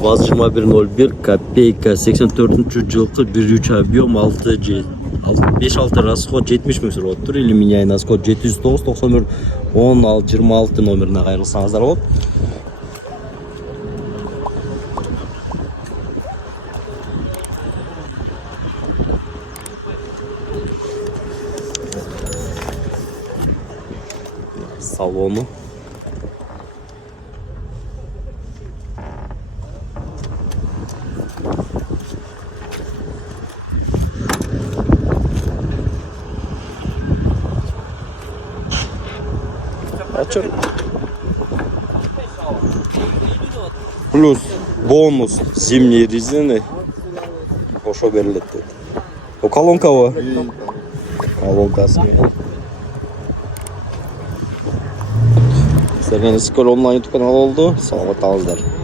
ВАЗ-2101 копейка 84-жылкы 1.3 объем 5-6 расход 70 миң сұрап тұр. Или меня айнасы код 709-91 10-26 номеріне қайрылсаңыздар болады. Салону. Плюс бонус зимние резины ошо берилет дейт. О колонкабы? Колонкасы. Сіздерге онлайн ютуб каналы болду. Саламат болуңуздар.